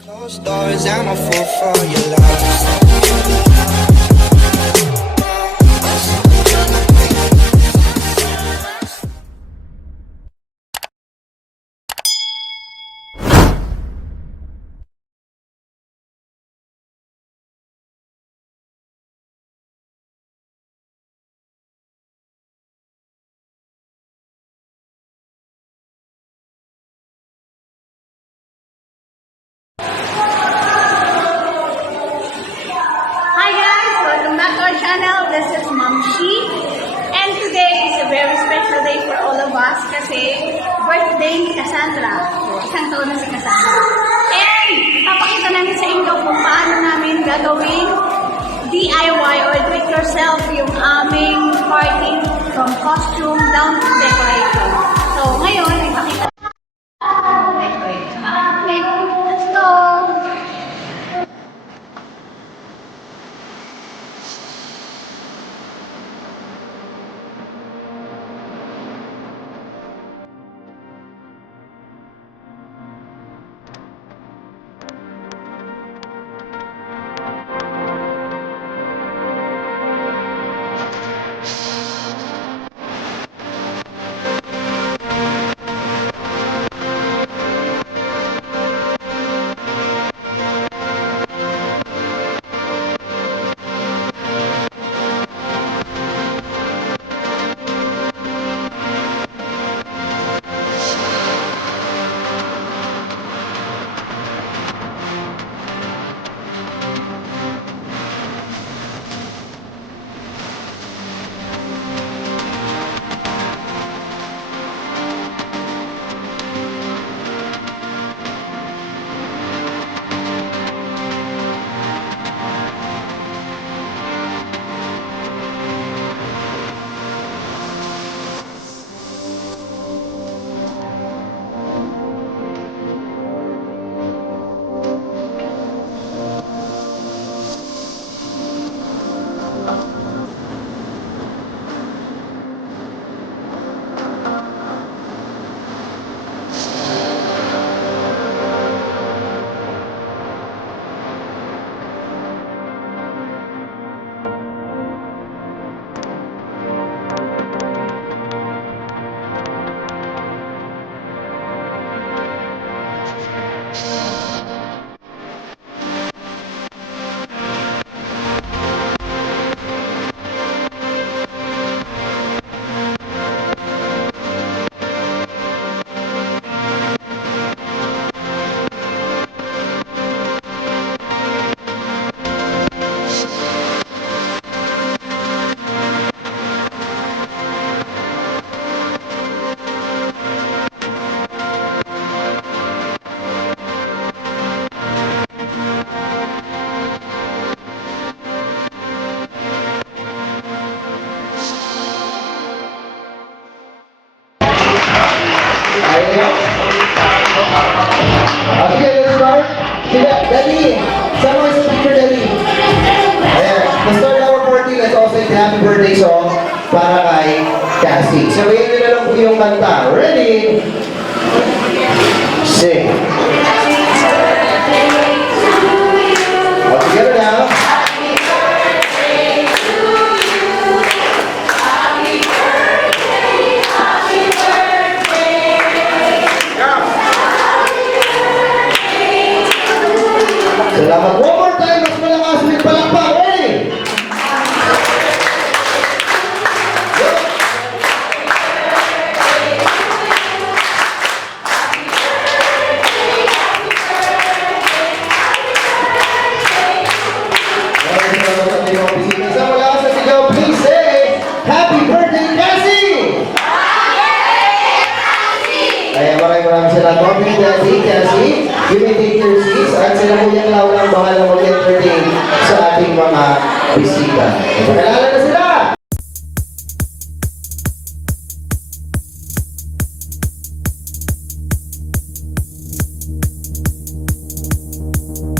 Closed doors, I'm a fool for your love. Hi guys! Welcome back to our channel. This is Mom Shi. And today is a very special day for all of us kasi birthday ni Cassandra. So, isang taon na si Cassandra. And papakita namin sa inyo kung paano namin gagawin DIY or do-it-yourself yung aming party from costume down to decoration. So, ngayon, ipakita Let's go! Okay, let's start. Dali, someone is picture Dali. Ayan, let's start our party. Let's also sing the happy birthday song para kay Cassie. Sabihin nyo na lang po yung kanta. Ready? Sing. All together now. Salamat. One more time, mas malakas may palakpak. Ready? Sa malakas na sigaw, please say, Happy Birthday, Cassie! Kaya maraming salamat. Happy birthday, Cassie. You may take your seats at sila po yung laulang bahala mag-entertain sa ating mga bisita. Pagkalala